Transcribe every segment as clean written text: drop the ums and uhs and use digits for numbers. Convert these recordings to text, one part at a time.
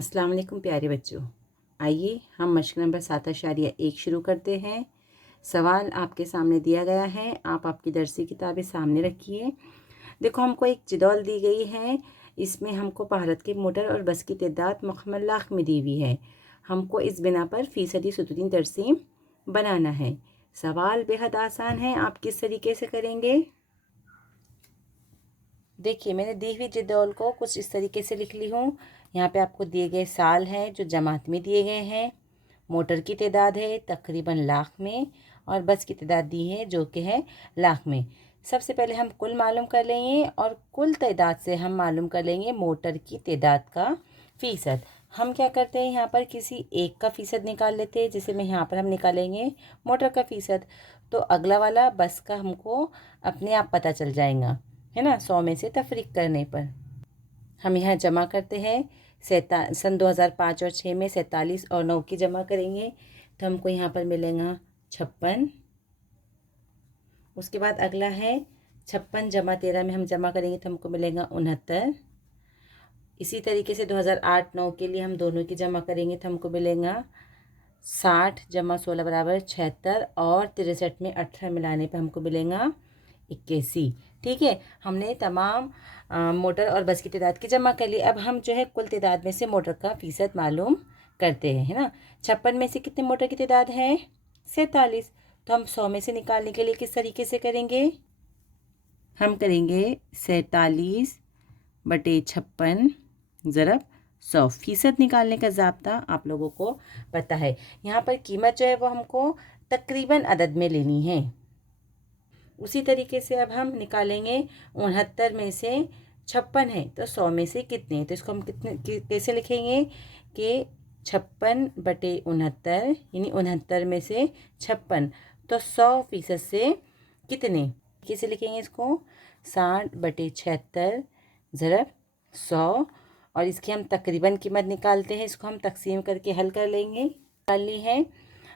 अस्सलाम वालेकुम प्यारे बच्चों। आइए हम मश्क नंबर 7.1 शुरू करते हैं। सवाल आपके सामने दिया गया है, आप आपकी दरसी किताबें सामने रखिए। देखो, हमको एक जदौल दी गई है। इसमें हमको भारत के मोटर और बस की तादाद मुकम्मल लाख में दी हुई है। हमको इस बिना पर फ़ीसदी सुतूनी तरसीम बनाना है। सवाल बेहद आसान है, आप किस तरीके से करेंगे? देखिए, मैंने दी हुई जदौल को कुछ इस तरीके से लिख ली हूँ। यहाँ पे आपको दिए गए साल हैं जो जमात में दिए गए हैं। मोटर की तादाद है तकरीबन लाख में, और बस की तादाद दी है जो कि है लाख में। सबसे पहले हम कुल मालूम कर लेंगे और कुल तादाद से हम मालूम कर लेंगे मोटर की तादाद का फ़ीसद। हम क्या करते हैं, यहाँ पर किसी एक का फ़ीसद निकाल लेते हैं। जैसे मैं यहाँ पर हम निकालेंगे मोटर का फ़ीसद, तो अगला वाला बस का हमको अपने आप पता चल जाएगा, है ना। 100 में से तफरीक करने पर हम यहाँ जमा करते हैं। सन 2005 और 6 में 47 और 9 की जमा करेंगे तो हमको यहाँ पर मिलेगा 56। उसके बाद अगला है 56 जमा 13 में हम जमा करेंगे तो हमको मिलेगा 69। इसी तरीके से 2008-9 के लिए हम दोनों की जमा करेंगे तो हमको मिलेगा 60 जमा 16 बराबर 76, और 63 में 18 मिलाने पे हमको मिलेगा 81। ठीक है, हमने तमाम मोटर और बस की तादाद की जमा कर ली। अब हम जो है कुल तादाद में से मोटर का फ़ीसद मालूम करते हैं, है ना। 56 में से कितने मोटर की तादाद है? 47। तो हम 100 में से निकालने के लिए किस तरीके से करेंगे? हम करेंगे 47 बटे 56 ज़रब 100। फ़ीसद निकालने का ज़ाब्ता आप लोगों को पता है। यहाँ पर कीमत जो है वो हमको तकरीबन अदद में लेनी है। उसी तरीके से अब हम निकालेंगे 69 में से 56 है तो 100 में से कितने हैं। तो इसको हम कैसे लिखेंगे कि 56 बटे 69 यानी 69 में से 56, तो 100% से कितने, कैसे लिखेंगे इसको? 60 बटे 76 ज़रब 100, और इसकी हम तकरीबन कीमत निकालते हैं। इसको हम तकसीम करके हल कर लेंगे। निकाल ली है,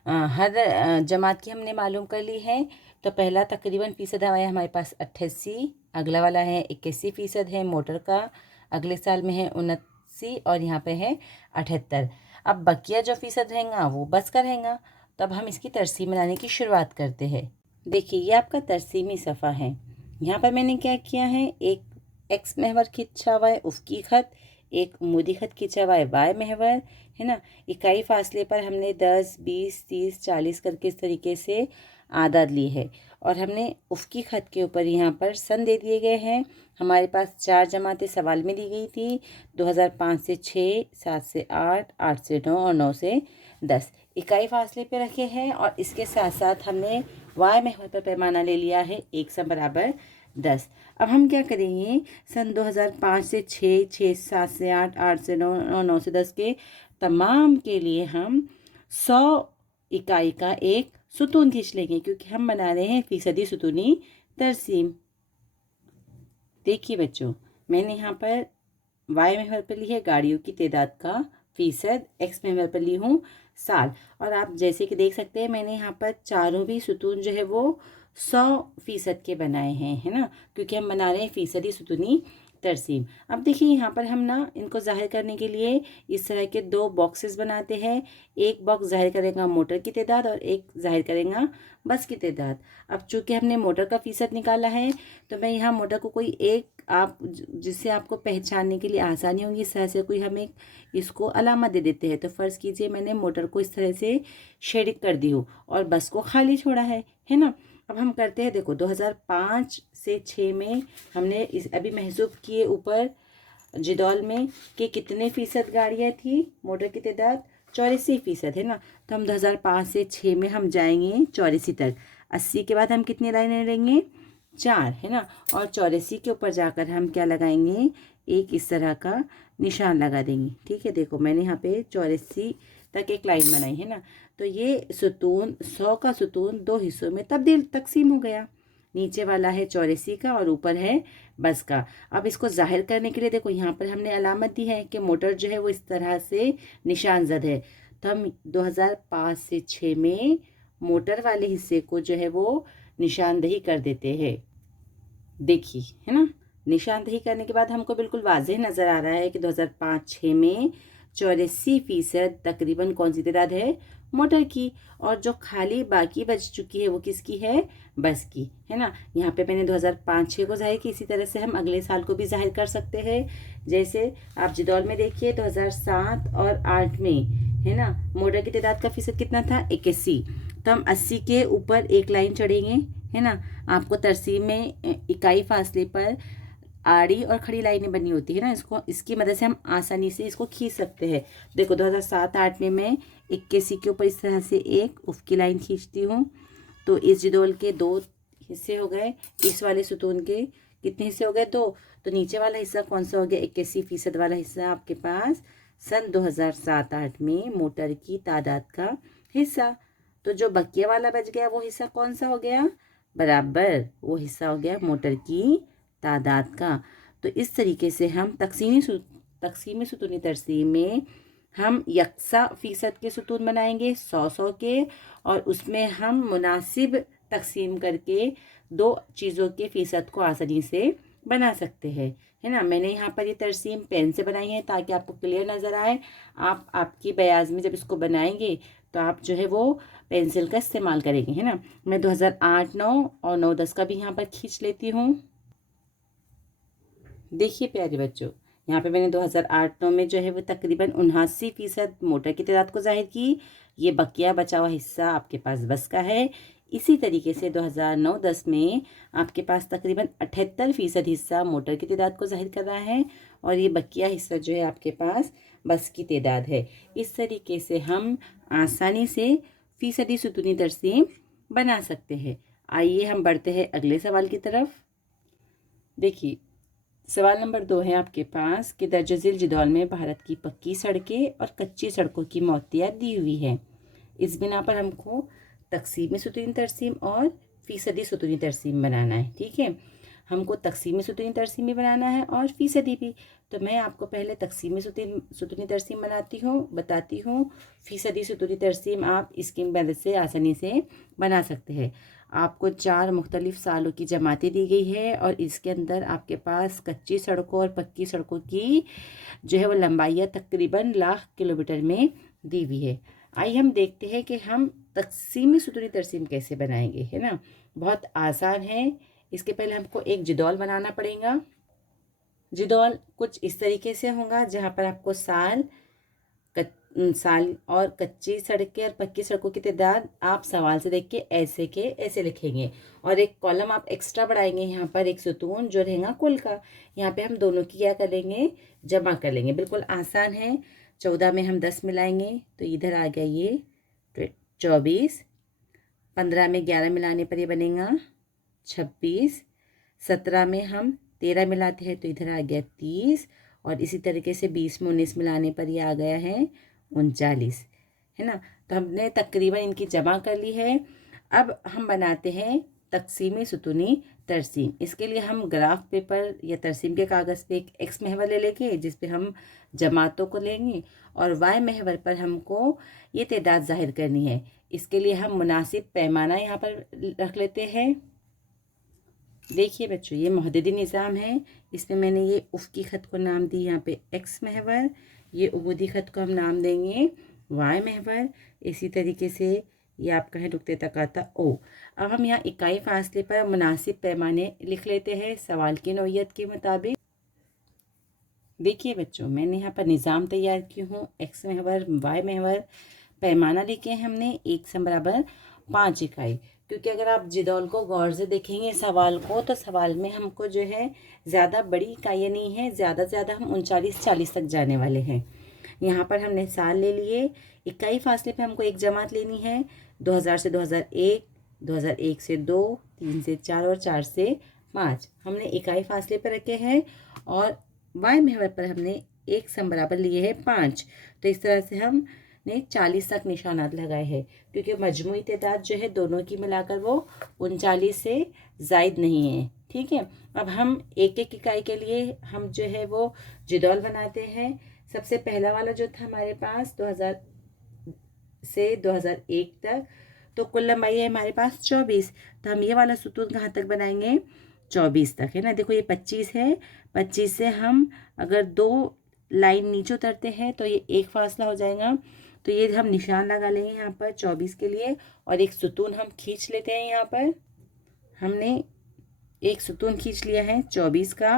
हर जमात की हमने मालूम कर ली है। तो पहला तकरीबन फ़ीसद आया हमारे पास 88, अगला वाला है 81% है मोटर का, अगले साल में है 79, और यहाँ पे है 78। अब बकिया जो फ़ीसद रहेगा वो बस का रहेगा। तब हम इसकी तरसीम बनाने की शुरुआत करते हैं। देखिए, ये आपका तरसीमी सफ़ा है। यहाँ पर मैंने क्या किया है, एक एक्स महवर खींचा हुआ है उफ़क़ी ख़त, एक उमूदी ख़त खींचा हुआ है वाई महवर, है ना। इकाई फासले पर हमने 10, 20, 30, 40 करके इस तरीके से आदाद ली है, और हमने उफ़क़ी ख़त के ऊपर यहाँ पर सन दे दिए गए हैं। हमारे पास 4 जमातें सवाल में दी गई थी, 2005 से 6, 7 से 8, 8 से 9 और 9 से 10 इकाई फासले पे रखे हैं। और इसके साथ साथ हमने वाई महवर पर पैमाना ले लिया है 1 सम बराबर 10। अब हम क्या करेंगे, सन 2005 से 6, 6 से 7 से 8, 8 से 9 और 9 से 10 के तमाम के लिए हम 100 इकाई का एक सुतून खींच लेंगे, क्योंकि हम बना रहे हैं फ़ीसदी सुतूनी तरसीम। देखिए बच्चों, मैंने यहाँ पर वाई महवर पर ली है गाड़ियों की तादाद का फ़ीसद, एक्स महवर पर ली हूँ साल, और आप जैसे कि देख सकते हैं मैंने यहाँ पर चारों भी सुतून जो है वो 100% के बनाए हैं, है ना, क्योंकि हम बना रहे हैं फ़ीसदी सुतूनी तरसीम। अब देखिए, यहाँ पर हम ना इनको ज़ाहिर करने के लिए इस तरह के 2 बॉक्सेस बनाते हैं। एक बॉक्स ज़ाहिर करेगा मोटर की तादाद और एक ज़ाहिर करेगा बस की तादाद। अब चूँकि हमने मोटर का फ़ीसद निकाला है तो मैं यहाँ मोटर को कोई एक, आप जिससे आपको पहचानने के लिए आसानी होगी, इस तरह से कोई हम एक इसको अलामत दे देते हैं। तो फ़र्ज़ कीजिए मैंने मोटर को इस तरह से शेडिंग कर दी हो और बस को खाली छोड़ा है ना। अब हम करते हैं, देखो 2005 से 6 में हमने इस अभी महसूब किए ऊपर जदौल में कि कितने फ़ीसद गाड़ियाँ थी, मोटर की तादाद 84% है ना। तो हम 2005 से 6 में हम जाएंगे 84 तक। 80 के बाद हम कितनी लाइनें लेंगे? 4, है ना। और 84 के ऊपर जाकर हम क्या लगाएंगे, एक इस तरह का निशान लगा देंगे। ठीक है, देखो मैंने यहाँ पे 84 तक एक लाइन बनाई है ना। तो ये सुतून 100 का सुतून 2 हिस्सों में तकसीम हो गया। नीचे वाला है 84 का और ऊपर है बस का। अब इसको जाहिर करने के लिए देखो यहाँ पर हमने अलामत दी है कि मोटर जो है वो इस तरह से निशान ज़द है। तो हम 2005 से 6 में मोटर वाले हिस्से को जो है वो निशानदही कर देते हैं। देखिए, है ना, निशानदही करने के बाद हमको बिल्कुल वाज़ेह नज़र आ रहा है कि 2005-6 में 84% तकरीबन कौन सी तादाद है? मोटर की। और जो खाली बाकी बच चुकी है वो किसकी है? बस की, है ना। यहाँ पे मैंने 2005-06 को जाहिर की, इसी तरह से हम अगले साल को भी जाहिर कर सकते हैं। जैसे आप जिदौल में देखिए 2007 और 8 में, है ना, मोटर की तादाद का फीसद कितना था? 81। तो हम 80 के ऊपर एक लाइन चढ़ेंगे, है ना। आपको तरसीम में इकाई फासले पर आड़ी और खड़ी लाइनें बनी होती है ना, इसकी मदद से हम आसानी से इसको खींच सकते हैं। देखो 2007-8 में मैं 81 के ऊपर इस तरह से एक उफ की लाइन खींचती हूँ, तो इस जिदोल के 2 हिस्से हो गए। इस वाले सुतून के कितने हिस्से हो गए? 2। तो नीचे वाला हिस्सा कौन सा हो गया? 81% वाला हिस्सा आपके पास सन 2007-8 में मोटर की तादाद का हिस्सा। तो जो बकिया वाला बच गया वो हिस्सा कौन सा हो गया? बराबर वो हिस्सा हो गया मोटर की तादाद का। तो इस तरीके से हम तकसीमी सुतूनी तरसीम में हम यकसा फीसद के सुतून बनाएंगे 100-100 के, और उसमें हम मुनासिब तकसीम करके 2 चीज़ों के फीसद को आसानी से बना सकते हैं, है ना। मैंने यहाँ पर ये तरसीम पेन से बनाई है ताकि आपको क्लियर नज़र आए। आप आपकी बयाज में जब इसको बनाएंगे तो आप जो है वो पेंसिल का इस्तेमाल करेंगे, है ना। मैं 2008-09 और 9-10 का भी यहाँ पर खींच लेती हूँ। देखिए प्यारे बच्चों, यहाँ पे मैंने 2008-09 में जो है वो तकरीबन 79% मोटर की तादाद को जाहिर की। ये बकिया बचा हुआ हिस्सा आपके पास बस का है। इसी तरीके से 2009-10 में आपके पास तकरीबन 78% हिस्सा मोटर की तादाद को जाहिर कर रहा है, और ये बकिया हिस्सा जो है आपके पास बस की तादाद है। इस तरीके से हम आसानी से फीसदी सुतूनी तरसीम बना सकते हैं। आइए हम बढ़ते हैं अगले सवाल की तरफ। देखिए सवाल नंबर 2 है आपके पास कि दर्ज झील जिदौल में भारत की पक्की सड़कें और कच्ची सड़कों की मोतियाँ दी हुई है। इस बिना पर हमको तकसीमी सुतूनी तरसीम और फीसदी सुतूनी तरसीम बनाना है, ठीक है। हमको तकसीमी सुतूनी तरसीम भी बनाना है और फीसदी भी। तो मैं आपको पहले तकसीमी सुतूनी तरसीम बताती हूँ। फीसदी सुतूनी तरसीम आप इसकी मदद से आसानी से बना सकते हैं। आपको 4 मुख्तलिफ सालों की जमातें दी गई है, और इसके अंदर आपके पास कच्ची सड़कों और पक्की सड़कों की जो है वो लंबाइयाँ तकरीबन 1,00,000 किलोमीटर में दी हुई है। आइए हम देखते हैं कि हम तकसीमी सुतूनी तरसीम कैसे बनाएंगे, है ना। बहुत आसान है। इसके पहले हमको एक जिदौल बनाना पड़ेगा। जिदौल कुछ इस तरीके से होगा, जहाँ पर आपको साल और कच्ची सड़कें और पक्की सड़कों की तादाद आप सवाल से देख के ऐसे लिखेंगे, और एक कॉलम आप एक्स्ट्रा बढ़ाएंगे, यहाँ पर एक सुतून जो रहेगा कुल का। यहाँ पे हम दोनों की क्या कर लेंगे? जमा कर लेंगे। बिल्कुल आसान है। 14 में हम 10 मिलाएंगे तो इधर आ गया ये 24। 15 में 11 मिलाने पर ये बनेगा 26। 17 में हम 13 मिलाते हैं तो इधर आ गया 30, और इसी तरीके से 20 में 19 मिलाने पर ये आ गया है 39, है ना। तो हमने तकरीबन इनकी जमा कर ली है। अब हम बनाते हैं तकसीमी सुतूनी तरसीम। इसके लिए हम ग्राफ पेपर या तरसीम के कागज़ पे एक एक्स महवर ले लेंगे, जिस पे हम जमातों को लेंगे, और वाई महवर पर हमको ये तादाद जाहिर करनी है। इसके लिए हम मुनासिब पैमाना यहाँ पर रख लेते हैं। देखिए बच्चों, ये मुहद्दिदी निज़ाम है। इसमें मैंने ये उफ़की ख़त को नाम दी यहाँ पे एक्स महवर, ये उबूदी ख़त को हम नाम देंगे वाई महवर। इसी तरीके से ये आपका है नुक्ते तक आता ओ। अब हम यहाँ इकाई फासले पर मुनासिब पैमाने लिख लेते हैं सवाल की नौइयत के मुताबिक। देखिए बच्चों, मैंने यहाँ पर निज़ाम तैयार की हूँ। एक्स महवर, वाई महवर, पैमाना लिखे हैं हमने 1/5 इकाई। क्योंकि अगर आप जिदौल को गौर से देखेंगे सवाल को, तो सवाल में हमको जो है ज़्यादा बड़ी इकाइयाँ नहीं है, ज़्यादा से ज़्यादा हम 39-40 तक जाने वाले हैं। यहाँ पर हमने साल ले लिए। इकाई फासले पे हमको एक जमात लेनी है, 2000 से 2001, 2001 से 2, 3 से 4 और 4 से 5 हमने इकाई फासले पर रखे हैं, और वाई महवर पर हमने 1 सम बराबर लिए हैं 5। तो इस तरह से हमने 40 तक निशानात लगाए हैं, क्योंकि मजमूई तादाद जो है दोनों की मिलाकर वो 39 से ज़ायद नहीं है, ठीक है। अब हम एक एक इकाई के लिए हम जो है वो जिदौल बनाते हैं। सबसे पहला वाला जो था हमारे पास 2000 से 2001 तक, तो कुल लंबाई है हमारे पास 24। तो हम ये वाला सुतून कहाँ तक बनाएंगे? 24 तक, है ना। देखो ये 25 है, 25 से हम अगर 2 लाइन नीचे उतरते हैं तो ये एक फासला हो जाएगा। तो ये हम निशान लगा लेंगे यहाँ पर 24 के लिए, और एक सुतून हम खींच लेते हैं। यहाँ पर हमने एक सुतून खींच लिया है 24 का।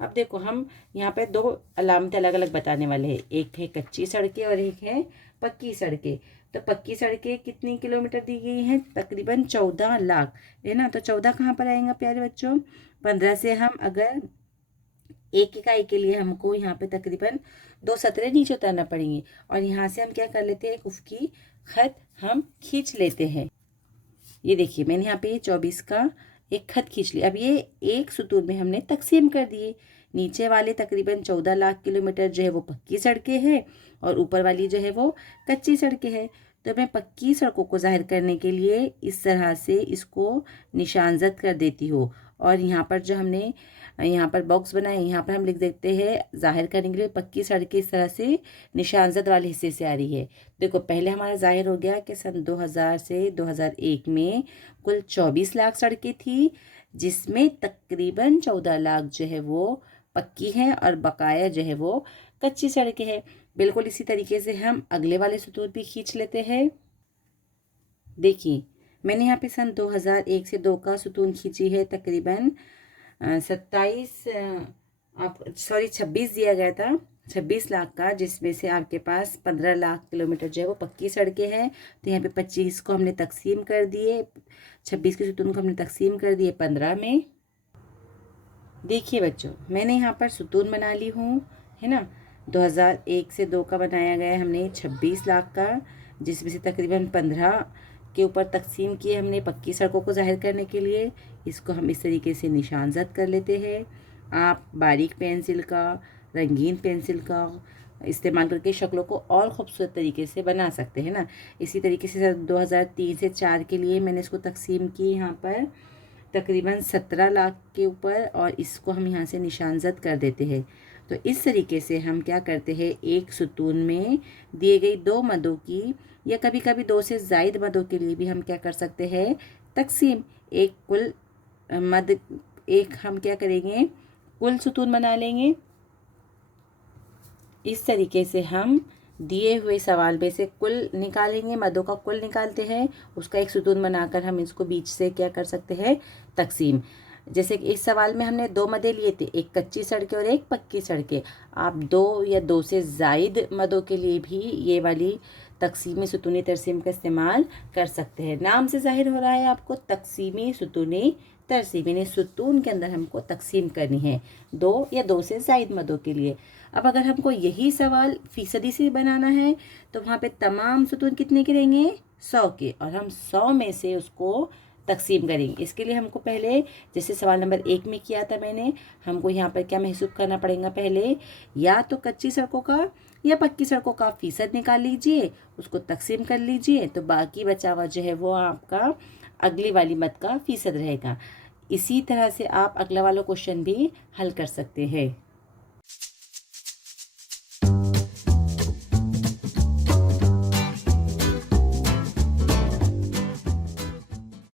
अब देखो हम यहाँ पे दो अलामतें अलग अलग बताने वाले हैं, एक है कच्ची सड़कें और एक है पक्की सड़कें। तो पक्की सड़कें कितनी किलोमीटर दी गई हैं? तकरीबन 14 लाख, है ना। तो 14 कहाँ पर आएगा प्यारे बच्चों? 15 से हम अगर एक इकाई के लिए हमको यहाँ पे तकरीबन 2 सतरे नीचे उतारना पड़ेंगे, और यहाँ से हम क्या कर लेते हैं, एक उफकी खत हम खींच लेते हैं। ये देखिए मैंने यहाँ पे 24 का एक खत खींच लिया। अब ये एक सुतून में हमने तकसीम कर दिए। नीचे वाले तकरीबन 14 लाख किलोमीटर जो है वो पक्की सड़कें हैं, और ऊपर वाली जो है वो कच्ची सड़कें हैं। तो मैं पक्की सड़कों को जाहिर करने के लिए इस तरह से इसको निशानजद कर देती हूँ। और यहाँ पर जो हमने यहाँ पर बॉक्स बनाए, यहाँ पर हम लिख देते हैं जाहिर करने के लिए पक्की सड़कें इस तरह से निशानजद वाले हिस्से से आ रही है। देखो पहले हमारा जाहिर हो गया कि सन 2000 से 2001 में कुल 24 लाख सड़कें थी, जिसमें तकरीबन 14 लाख जो है वो पक्की हैं और बकाया जो है वो कच्ची सड़कें हैं। बिल्कुल इसी तरीके से हम अगले वाले सुतून भी खींच लेते हैं। देखिए मैंने यहाँ पे सन 2001 से 2 का सुतून खींची है, तकरीबन 26 दिया गया था, 26 लाख का, जिसमें से आपके पास 15 लाख किलोमीटर जो है वो पक्की सड़कें हैं। तो यहाँ पे 25 को हमने तकसीम कर दिए, 26 के सुतून को हमने तकसीम कर दिए 15 में। देखिए बच्चों मैंने यहाँ पर सुतून बना ली हूँ, है ना। 2001 से 2 का बनाया गया है हमने 26 लाख का, जिसमें से तकरीबन 15 के ऊपर तकसीम किए हमने पक्की सड़कों को जाहिर करने के लिए। इसको हम इस तरीके से निशानजद कर लेते हैं। आप बारीक पेंसिल का, रंगीन पेंसिल का इस्तेमाल करके शक्लों को और ख़ूबसूरत तरीके से बना सकते हैं ना। इसी तरीके से 2003 से 4 के लिए मैंने इसको तकसीम की यहाँ पर तकरीबन 17 लाख के ऊपर, और इसको हम यहाँ से निशानजद कर देते हैं। तो इस तरीके से हम क्या करते हैं, एक सुतून में दिए गई 2 मदों की या कभी कभी 2 से ज़ायद मदों के लिए भी हम क्या कर सकते हैं, तकसीम। एक कुल मद, एक हम क्या करेंगे, कुल सुतून बना लेंगे। इस तरीके से हम दिए हुए सवाल में से कुल निकालेंगे, मदों का कुल निकालते हैं, उसका एक सुतून बनाकर हम इसको बीच से क्या कर सकते हैं, तकसीम। जैसे कि इस सवाल में हमने 2 मदे लिए थे, एक कच्ची सड़कें और एक पक्की सड़कें। आप 2 या 2 से ज़ायद मदों के लिए भी ये वाली तकसीमी सुतूनी तरसीम का इस्तेमाल कर सकते हैं। नाम से जाहिर हो रहा है आपको तकसीमी सुतूनी तरसीम, यानी सुतून के अंदर हमको तकसीम करनी है 2 या 2 से ज़ायद मदों के लिए। अब अगर हमको यही सवाल फीसदी से बनाना है तो वहाँ पे तमाम सुतून कितने के रहेंगे, 100 के, और हम 100 में से उसको तकसीम करेंगे। इसके लिए हमको पहले, जैसे सवाल नंबर 1 में किया था मैंने, हमको यहाँ पर क्या महसूस करना पड़ेगा, पहले या तो कच्ची सड़कों का या पक्की सड़कों का फ़ीसद निकाल लीजिए, उसको तकसीम कर लीजिए, तो बाकी बचा हुआ जो है वो आपका अगली वाली मद का फ़ीसद रहेगा। इसी तरह से आप अगला वाला क्वेश्चन भी हल कर सकते हैं।